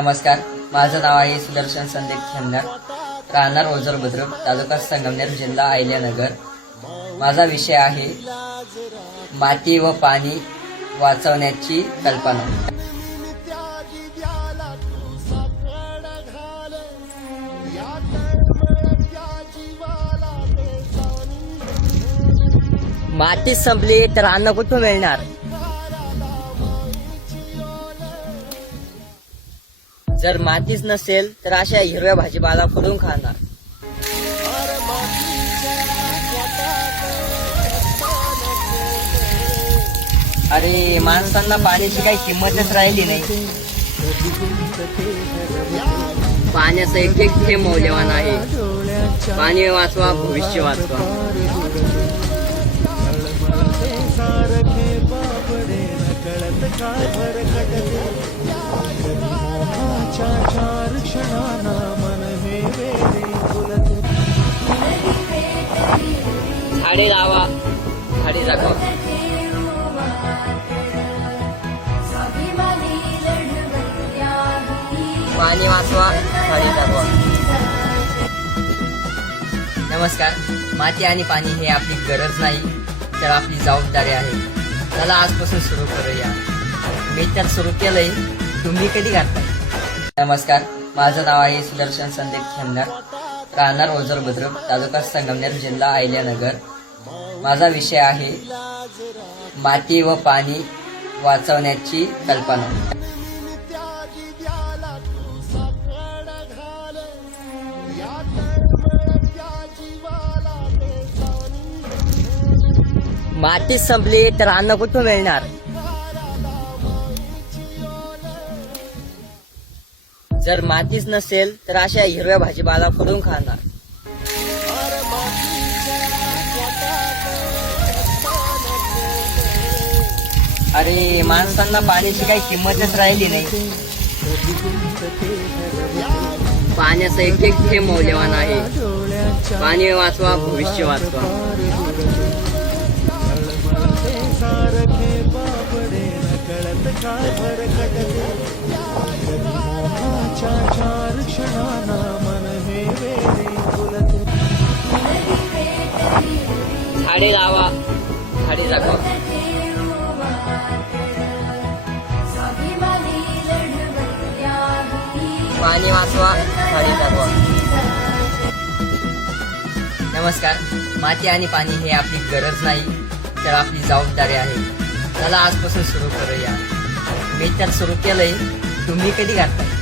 नमस्कार, माझं नाव आहे सुदर्शन संदीप खेमनार, राहणार ओझर बुद्रुक, तालुका संगमनेर, जिल्हा अहिल्यानगर। माझा विषय आहे माती व पाणी वाचवण्याची कल्पना। माती संपली तर अन्न कुठून मिळणार? जर मातीच नसेल तर अशा हिरव्या भाजीपाला कुठून खाणार? अरे, माणसांना पाण्याची काही किंमतच राहिली नाही। पाण्याचं एक एक थेंब मौल्यवान आहे। पाणी वाचवा, भविष्य वाचवा। झाडे लावा, झाडे जगवा। पाणी वाचवा, झाडे जगवा। नमस्कार, माती आणि पाणी हे आपली गरज नाही तर आपली जबाबदारी आहे। चला आजपासून सुरू करूया। मी तर सुरू केलंय, तुम्ही कधी करताय? नमस्कार, माझं नाव आहे सुदर्शन संदीप खेमनार, राहणार ओझर बुद्रुक, तालुका संगमनेर, जिल्हा अहिल्यानगर। माझा विषय आहे माती व पाणी वाचवण्याची कल्पना। माती संपली तर अन्न कुठून मिळणार? जर मातीच नसेल तर अशा हिरव्या भाजीपाला कुठून खाणार? अरे, माणसांना पाण्याची काही किंमतच राहिली नाही। पाण्याचं एक एक थेंब मौल्यवान आहे। पाणी वाचवा, भविष्य वाचवा। झाडे लावा, झाडे जगवा। पाणी वाचवा, झाडे जगवा। नमस्कार, माती आणि पाणी हे आपली गरज नाही तर आपली जबाबदारी आहे। चला आजपासून सुरू करूया। मी तर सुरू केलंय, तुम्ही कधी करताय?